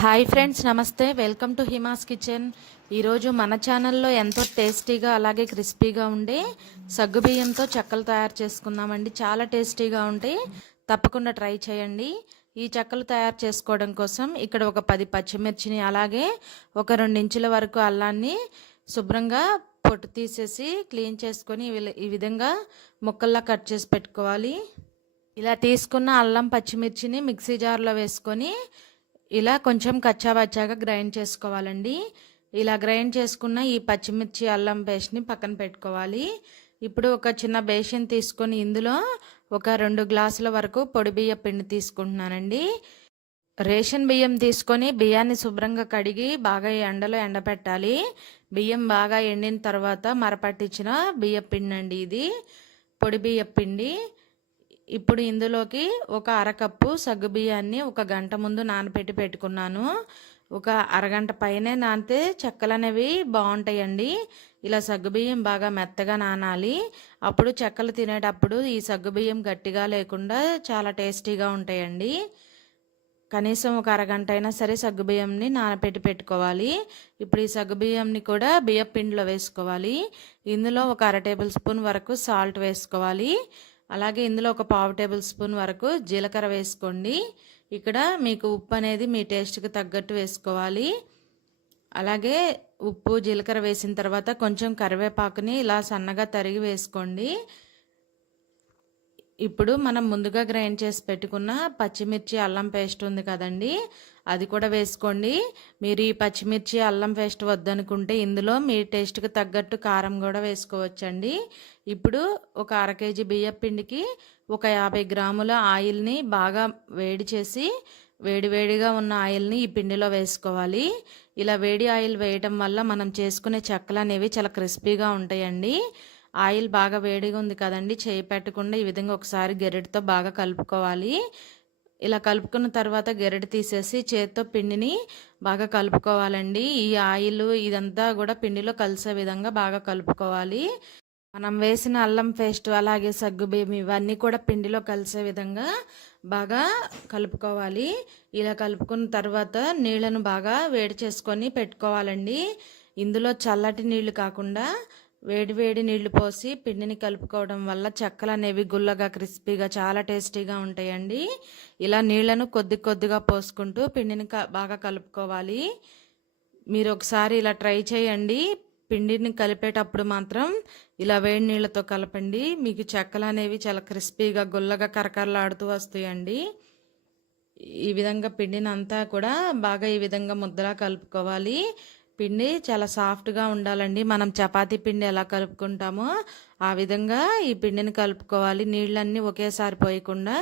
Hi friends నమస్తే. Welcome to Hima's kitchen. ఈరోజు మన ఛానల్లో ఎంతో టేస్టీగా అలాగే క్రిస్పీగా ఉండే సగ్గుబియ్యంతో చెక్కలు తయారు చేసుకుందామండి. చాలా టేస్టీగా ఉంటాయి. తప్పకుండా ట్రై చేయండి. ఈ చెక్కలు తయారు చేసుకోవడం కోసం ఇక్కడ ఒక పది పచ్చిమిర్చిని అలాగే ఒక రెండు ఇంచుల వరకు అల్లాన్ని శుభ్రంగా పొట్టు తీసేసి క్లీన్ చేసుకొని ఈ విధంగా ముక్కల్లా కట్ చేసి పెట్టుకోవాలి. ఇలా తీసుకున్న అల్లం పచ్చిమిర్చిని మిక్సీ జార్లో వేసుకొని ఇలా కొంచెం కచ్చాబచ్చాగా గ్రైండ్ చేసుకోవాలండి. ఇలా గ్రైండ్ చేసుకున్న ఈ పచ్చిమిర్చి అల్లం పేస్ట్ని పక్కన పెట్టుకోవాలి. ఇప్పుడు ఒక చిన్న బేషన్ తీసుకొని ఇందులో ఒక రెండు గ్లాసుల వరకు పొడి బియ్య పిండి తీసుకుంటున్నానండి. రేషన్ బియ్యం తీసుకొని బియ్యాన్ని శుభ్రంగా కడిగి బాగా ఎండలో ఎండపెట్టాలి. బియ్యం బాగా ఎండిన తర్వాత మరపట్టించిన బియ్య పిండి అండి ఇది. పొడి బియ్య పిండి. ఇప్పుడు ఇందులోకి ఒక అరకప్పు సగ్గు బియ్యాన్ని ఒక గంట ముందు నానబెట్టి పెట్టుకున్నాను. ఒక అరగంట పైనే నానితే చెక్కలు అనేవి బాగుంటాయండి. ఇలా సగ్గుబియ్యం బాగా మెత్తగా నానాలి. అప్పుడు చెక్కలు తినేటప్పుడు ఈ సగ్గుబియ్యం గట్టిగా లేకుండా చాలా టేస్టీగా ఉంటాయండి. కనీసం ఒక అరగంట అయినా సరే సగ్గుబియ్యంని నానబెట్టి పెట్టుకోవాలి. ఇప్పుడు ఈ సగ్గుబియ్యంని కూడా బియ్యం పిండిలో వేసుకోవాలి. ఇందులో ఒక అర టేబుల్ స్పూన్ వరకు సాల్ట్ వేసుకోవాలి. అలాగే ఇందులో ఒక పావు టేబుల్ స్పూన్ వరకు జీలకర్ర వేసుకోండి. ఇక్కడ మీకు ఉప్పు అనేది మీ టేస్ట్కి తగ్గట్టు వేసుకోవాలి. అలాగే ఉప్పు జీలకర్ర వేసిన తర్వాత కొంచెం కరివేపాకుని ఇలా సన్నగా తరిగి వేసుకోండి. ఇప్పుడు మనం ముందుగా గ్రైండ్ చేసి పెట్టుకున్న పచ్చిమిర్చి అల్లం పేస్ట్ ఉంది కదండి అది కూడా వేసుకోండి. మీరు ఈ పచ్చిమిర్చి అల్లం పేస్ట్ వద్దనుకుంటే ఇందులో మీ టేస్ట్కి తగ్గట్టు కారం కూడా వేసుకోవచ్చండి. ఇప్పుడు ఒక అర కేజీ బియ్యం పిండికి ఒక యాభై గ్రాముల ఆయిల్ని బాగా వేడి చేసి వేడివేడిగా ఉన్న ఆయిల్ని ఈ పిండిలో వేసుకోవాలి. ఇలా వేడి ఆయిల్ వేయటం వల్ల మనం చేసుకునే చెక్కలు అనేవి చాలా క్రిస్పీగా ఉంటాయండి. ఆయిల్ బాగా వేడిగా ఉంది కదండి చేయి పెట్టకుండా ఈ విధంగా ఒకసారి గెరెటితో బాగా కలుపుకోవాలి. ఇలా కలుపుకున్న తర్వాత గెరటి తీసేసి చేత్తో పిండిని బాగా కలుపుకోవాలండి. ఈ ఆయిల్ ఇదంతా కూడా పిండిలో కలిసే విధంగా బాగా కలుపుకోవాలి. మనం వేసిన అల్లం పేస్ట్ అలాగే సగ్గుబియ్యం ఇవన్నీ కూడా పిండిలో కలిసే విధంగా బాగా కలుపుకోవాలి. ఇలా కలుపుకున్న తర్వాత నీళ్ళను బాగా వేడి చేసుకొని పెట్టుకోవాలండి. ఇందులో చల్లటి నీళ్ళు కాకుండా వేడివేడి నీళ్ళు పోసి పిండిని కలుపుకోవడం వల్ల చెక్కలు అనేవి గుల్లగా క్రిస్పీగా చాలా టేస్టీగా ఉంటాయండి. ఇలా నీళ్ళను కొద్ది కొద్దిగా పోసుకుంటూ పిండిని క- బాగా కలుపుకోవాలి. మీరు ఒకసారి ఇలా ట్రై చేయండి. పిండిని కలిపేటప్పుడు మాత్రం ఇలా వేడి నీళ్ళతో కలపండి. మీకు చెక్కలు అనేవి చాలా క్రిస్పీగా గుల్లగా కరకరలాడుతూ వస్తాయండి. ఈ విధంగా పిండిని అంతా కూడా బాగా ఈ విధంగా ముద్దలా కలుపుకోవాలి. పిండి చాలా సాఫ్ట్గా ఉండాలండి. మనం చపాతీ పిండి ఎలా కలుపుకుంటామో ఆ విధంగా ఈ పిండిని కలుపుకోవాలి. నీళ్ళన్నీ ఒకేసారి పోయకుండా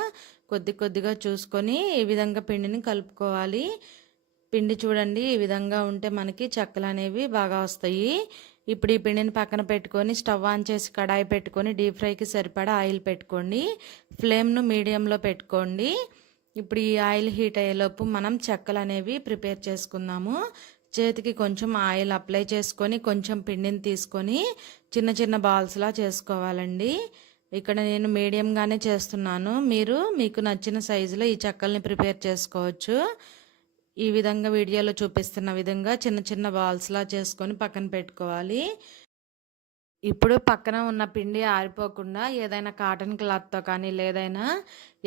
కొద్ది కొద్దిగా చూసుకొని ఈ విధంగా పిండిని కలుపుకోవాలి. పిండి చూడండి ఈ విధంగా ఉంటే మనకి చెక్కలు అనేవి బాగా వస్తాయి. ఇప్పుడు ఈ పిండిని పక్కన పెట్టుకొని స్టవ్ ఆన్ చేసి కడాయి పెట్టుకొని డీప్ ఫ్రైకి సరిపడా ఆయిల్ పెట్టుకోండి. ఫ్లేమ్ను మీడియంలో పెట్టుకోండి. ఇప్పుడు ఈ ఆయిల్ హీట్ అయ్యేలోపు మనం చెక్కలు అనేవి ప్రిపేర్ చేసుకుందాము. చేతికి కొంచెం ఆయిల్ అప్లై చేసుకొని కొంచెం పిండిని తీసుకొని చిన్న చిన్న బాల్స్లా చేసుకోవాలండి. ఇక్కడ నేను మీడియంగానే చేస్తున్నాను. మీరు మీకు నచ్చిన సైజులో ఈ చెక్కల్ని ప్రిపేర్ చేసుకోవచ్చు. ఈ విధంగా వీడియోలో చూపిస్తున్న విధంగా చిన్న చిన్న బాల్స్లా చేసుకొని పక్కన పెట్టుకోవాలి. ఇప్పుడు పక్కన ఉన్న పిండి ఆరిపోకుండా ఏదైనా కాటన్ క్లాత్తో కానీ లేదైనా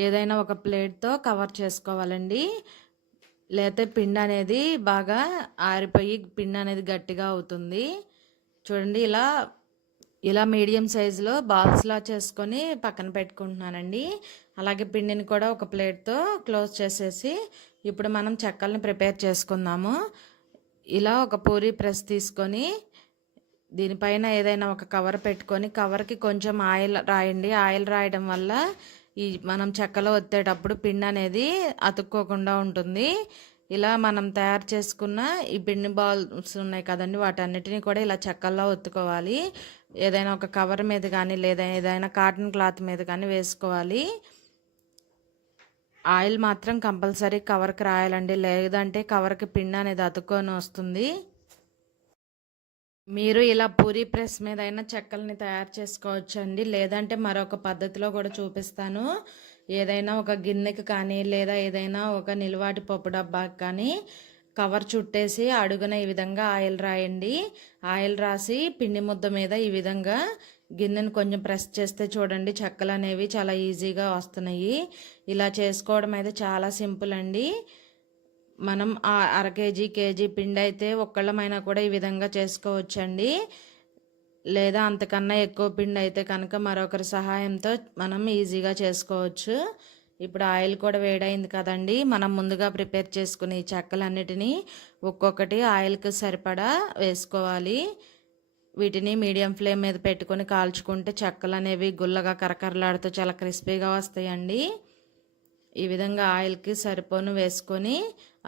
ఏదైనా ఒక ప్లేట్తో కవర్ చేసుకోవాలండి. లేతే పిండి అనేది బాగా ఆరిపోయి పిండి అనేది గట్టిగా అవుతుంది. చూడండి ఇలా ఇలా మీడియం సైజులో బాల్స్లా చేసుకొని పక్కన పెట్టుకుంటున్నానండి. అలాగే పిండిని కూడా ఒక ప్లేట్తో క్లోజ్ చేసేసి ఇప్పుడు మనం చెక్కల్ని ప్రిపేర్ చేసుకుందాము. ఇలా ఒక పూరి ప్రెస్ తీసుకొని దీనిపైన ఏదైనా ఒక కవర్ పెట్టుకొని కవర్కి కొంచెం ఆయిల్ రాయండి. ఆయిల్ రాయడం వల్ల ఈ మనం చెక్కలో ఒత్తేటప్పుడు పిండి అనేది అతుక్కోకుండా ఉంటుంది. ఇలా మనం తయారు చేసుకున్న ఈ పిండి బాల్స్ ఉన్నాయి కదండి వాటన్నిటిని కూడా ఇలా చెక్కల్లో ఒత్తుకోవాలి. ఏదైనా ఒక కవర్ మీద కానీ లేదా ఏదైనా కాటన్ క్లాత్ మీద కానీ వేసుకోవాలి. ఆయిల్ మాత్రం కంపల్సరీ కవర్కి రాయాలండి. లేదంటే కవర్కి పిండి అనేది అతుక్కొని వస్తుంది. మీరు ఇలా పూరి ప్రెస్ మీద అయినా చెక్కల్ని తయారు చేసుకోవచ్చు అండి లేదంటే మరొక పద్ధతిలో కూడా చూపిస్తాను. ఏదైనా ఒక గిన్నెకి కానీ లేదా ఏదైనా ఒక నిలువాటి పప్పు డబ్బాకి కానీ కవర్ చుట్టేసి అడుగున ఈ విధంగా ఆయిల్ రాయండి. ఆయిల్ రాసి పిండి ముద్ద మీద ఈ విధంగా గిన్నెను కొంచెం ప్రెస్ చేస్తే చూడండి చెక్కలు అనేవి చాలా ఈజీగా వస్తున్నాయి. ఇలా చేసుకోవడం అయితే చాలా సింపుల్ అండి. మనం ఆ అర కేజీ కేజీ పిండి అయితే ఒక్కళ్ళమైనా కూడా ఈ విధంగా చేసుకోవచ్చండి. లేదా అంతకన్నా ఎక్కువ పిండి అయితే కనుక మరొకరి సహాయంతో మనం ఈజీగా చేసుకోవచ్చు. ఇప్పుడు ఆయిల్ కూడా వేడైంది కదండి. మనం ముందుగా ప్రిపేర్ చేసుకుని ఈ చెక్కలన్నిటినీ ఒక్కొక్కటి ఆయిల్కి సరిపడా వేసుకోవాలి. వీటిని మీడియం ఫ్లేమ్ మీద పెట్టుకొని కాల్చుకుంటే చెక్కలు అనేవి గుల్లగా కరకరలాడుతూ చాలా క్రిస్పీగా వస్తాయండి. ఈ విధంగా ఆయిల్కి సరిపోను వేసుకొని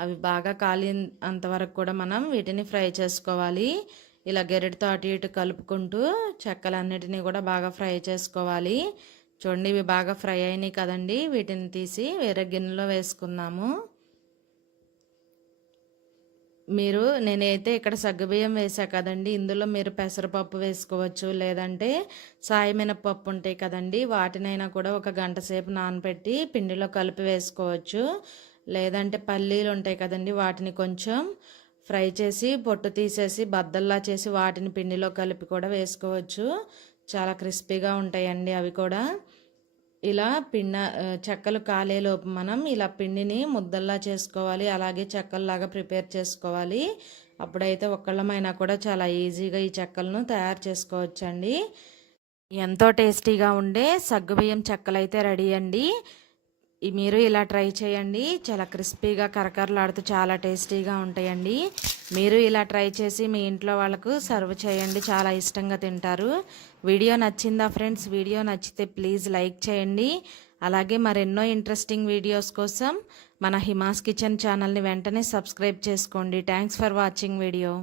అవి బాగా కాలిన అంతవరకు కూడా మనం వీటిని ఫ్రై చేసుకోవాలి. ఇలా గెరటితో అటు ఇటు కలుపుకుంటూ చెక్కలన్నిటినీ కూడా బాగా ఫ్రై చేసుకోవాలి. చూడండి ఇవి బాగా ఫ్రై అయినాయి కదండి. వీటిని తీసి వేరే గిన్నెలో వేసుకుందాము. మీరు నేనైతే ఇక్కడ సగ్గుబియ్యం వేసా కదండి. ఇందులో మీరు పెసరపప్పు వేసుకోవచ్చు లేదంటే సాయి ఉంటాయి కదండి. వాటినైనా కూడా ఒక గంట సేపు నానబెట్టి పిండిలో కలిపి వేసుకోవచ్చు. లేదంటే పల్లీలు ఉంటాయి కదండి వాటిని కొంచెం ఫ్రై చేసి పొట్టు తీసేసి బద్దల్లా చేసి వాటిని పిండిలో కలిపి కూడా వేసుకోవచ్చు. చాలా క్రిస్పీగా ఉంటాయండి అవి కూడా. ఇలా పిండ చెక్కలు కాలేలోపు మనం ఇలా పిండిని ముద్దల్లా చేసుకోవాలి. అలాగే చెక్కల్లాగా ప్రిపేర్ చేసుకోవాలి. అప్పుడైతే ఒక్కళ్ళమైనా కూడా చాలా ఈజీగా ఈ చెక్కలను తయారు చేసుకోవచ్చండి. ఎంతో టేస్టీగా ఉండే సగ్గుబియ్యం చెక్కలైతే రెడీ అండి. మీరు ఇలా ట్రై చేయండి. చాలా క్రిస్పీగా కరకరలాడుతూ చాలా టేస్టీగా ఉంటాయండి. మీరు ఇలా ట్రై చేసి మీ ఇంట్లో వాళ్ళకు సర్వ్ చేయండి. చాలా ఇష్టంగా తింటారు. వీడియో నచ్చిందా ఫ్రెండ్స్? వీడియో నచ్చితే ప్లీజ్ లైక్ చేయండి. అలాగే మరెన్నో ఇంట్రెస్టింగ్ వీడియోస్ కోసం మన హిమాస్ కిచెన్ ఛానల్ని వెంటనే సబ్స్క్రైబ్ చేసుకోండి. Thanks for watching video.